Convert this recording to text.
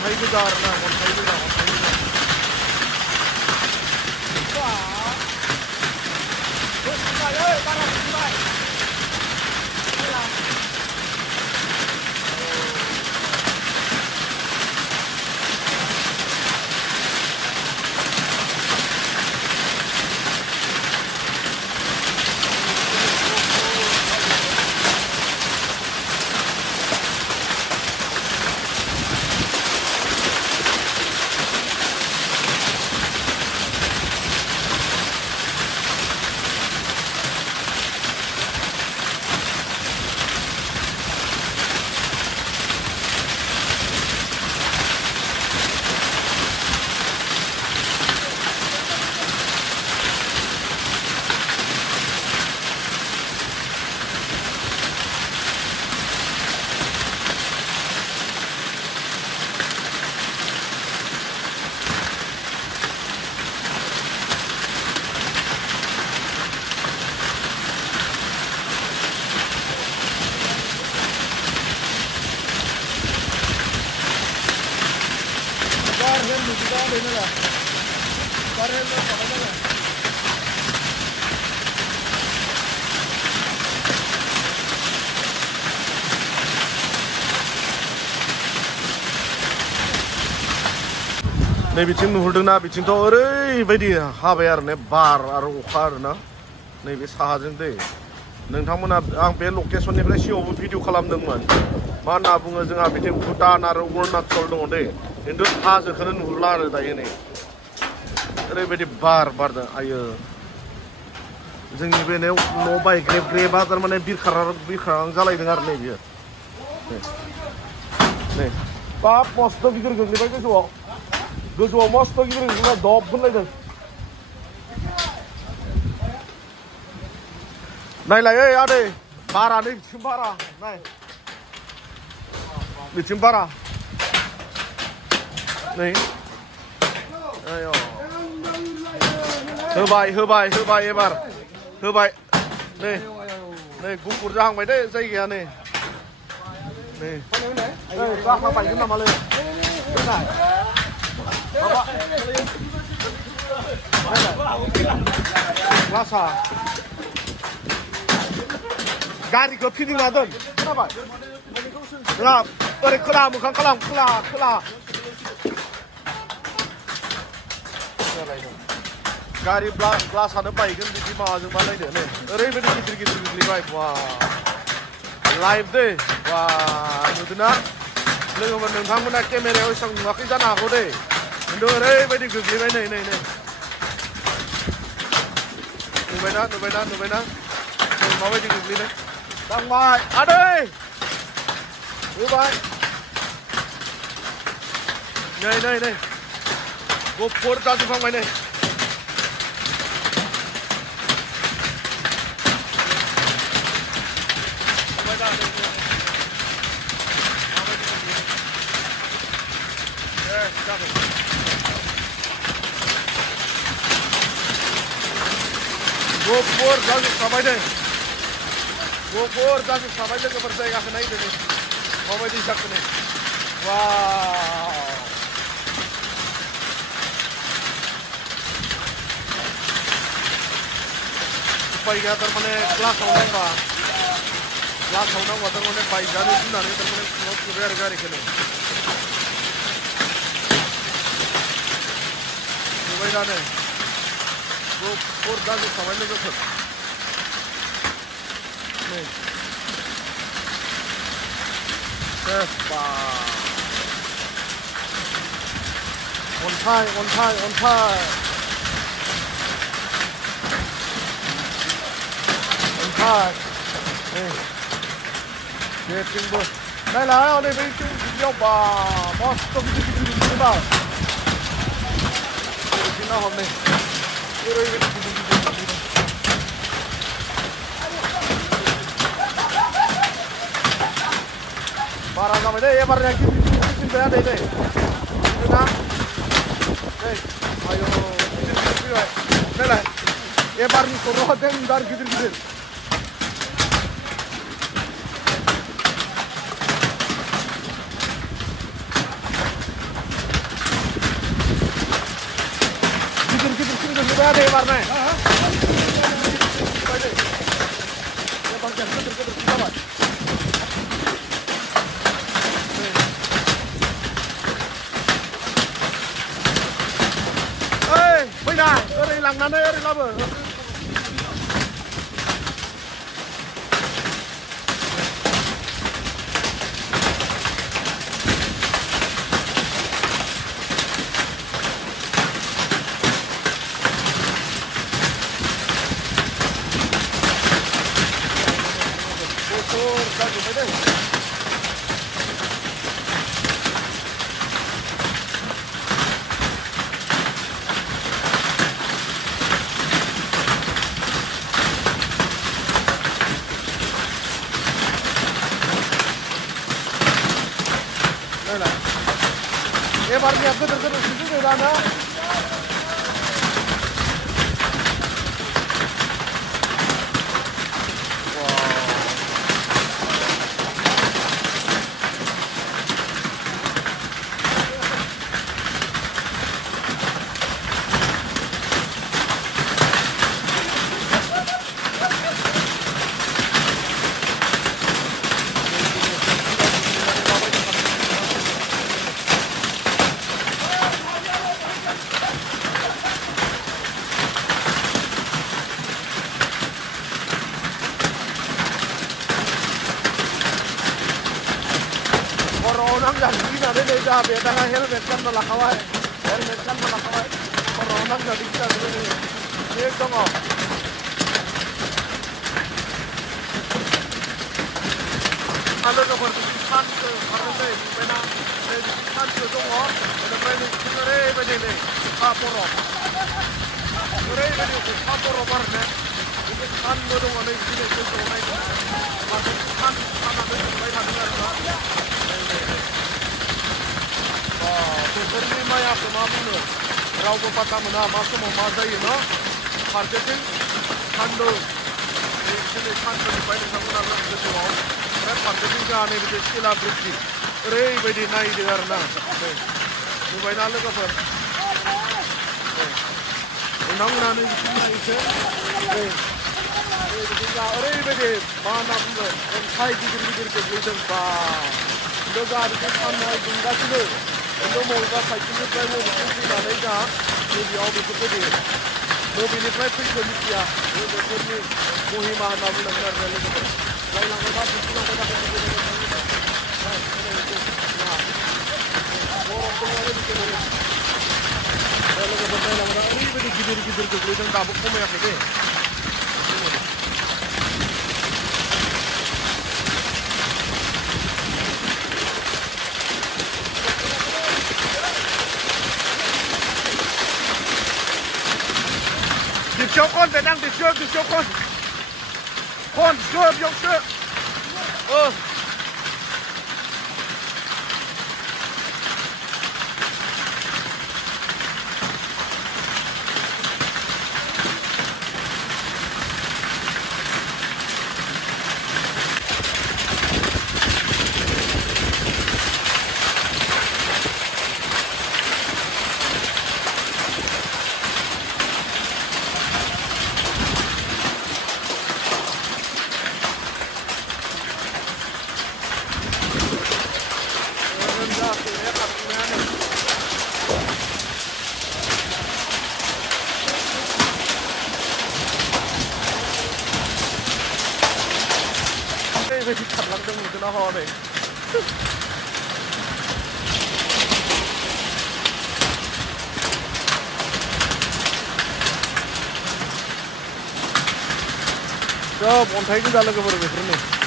अन्थाइ गोजा आरोना अन्थाइ गोजा नै बिथिं नुहुरदोंना बिथिंथ' ओरैबायदि हाबाय आरो ने बार आरो अखा आरोना नैबे साहाजों दै नोंथांमोना आं बे लकेसननिफ्राय सिगाङावबो भिडिअ खालामदोंमोन मा होनना बुङो जोंहा बिथिं भुटान आरो अरुणाचल दङ दै खिन्थु हाजोखौनो नुहुरला आरो दायो नै ओरैबायदि बार बारदों आयो जोंनि बे न' बायग्रेब ग्रेबा थारमाने बिरखारां जालायदों आरो नै बियो नै बाब मस्त' गिदिर गोग्लैबाय गोजौआव मस्त' गिदिर गोग्लैबाय दब होनलायदों नायलाय ओइ आदै बारा नै बिथिं बारा नाय बिथिं बारा नै होबाय होबाय होबाय एबार होबाय नै नै गुफुर जाहांबाय दे जायगाया नै नै जाहांबायगोन नामालै माबा ग्लासा गारिखौ फिदिंना दोन खोनाबाय नङा ओरै खोला मोखां खालाम खोला गारि ग्लासानो बायगोन बिदि माबाजों बानायदो नै ओरैबायदि गिदिर गोग्लैबाय बा लाइभ दै बा नुदोंना लोगोफोर नोंथांमोना केमेरायाव एसेबां नुवाखै जानो हागौ दै खिन्थु ओरैबायदि गोग्लैबाय नै नुबायना माबायदि गोग्लैदों दांबाय आदै होबाय नै गुफुर जाजोबहांबाय नै गुफुर जाजोबखाबाय नै गुफुर जाजोबखाबाय लोगोफोर जायगाखौ नायदो नै माबायदि जाखो नै वाव उपाय गैया थारमाने ग्लासाव नांबा थारमाने बायजानो गिनानै थारमाने सिङाव सोबाय आरो गारिखौनो नुबाय दा नै गुफुर जाजोबखाबाय लोगोफोर नै अन्थाइ बेथिंबो नायलाय हनै बै दुब्लियाव बा मस्त' गिदिर गोग्लैबाय बेथिं नाहर नै ओरैबायदि गिदिर गोग्लैबाय बारा जाबाय दे एबारनिया गिदिर आदै नै नुदोंना नै आयौ गिदिर फैबाय नायलाय एबारनिखौ र' देनजार गिदिर बारनाय एबार गेजेर गेजेर जाबाय ओइ फैना ओरै लांनानै ओरै लाबो एबारनिया गोदोर गोदोर सिन्थु गैलाना orang yang gini ada di dalam beda helmet kan malah kawai orang yang bisa ini dong ada seperti kan ke partai bena kan ke dong ada beda kaporo kaporo parne ini kan dong ada di sini ke dong masuk kan sama dengan baik hati बोथोरनि माइआखौ मा बुङो रावबो पात्ता मोना मा समाव मा जायो न फारसेथिं सान्दुं दिनै सानदुंनिफ्राय नोंथांमोना गोजौआव ओमफ्राय फारसेथिं जोंहा नैबे सिला ब्रिजनि ओरैबायदि नायदों आरोना नुबायना लोगोफोर नोंथांमोना नैबेथिं नायसो ओरैबायदि मा होनना बुङो अन्थाइ गिदिर गिदिर गोग्लैदों बा लोगोआ बेखौ साननाय दुंगासिनो एकदम बबेबा साइथिंनिफ्राय बबेथिं फैनानै दा नैबेयाव बेफोरबायदि बबेनिफ्राय फैखो मिथिया बे बोथोरनि महिमा होनना बुंनांगोन आरो लोगोफोर जायलांबाय बा दिन्थिलांबाय थागोन बरफ दं आरो बिदिनो लोगोफोर नायलांबाय ओरैबायदि गिदिर गिदिर गोग्लैदों दाबो खमायाखै दे Dicho con, Benang, dicho con. Con, yo. Thì thật lắm trong một cái nó ho này Rồi, bọn thấy cái ra là cái vật này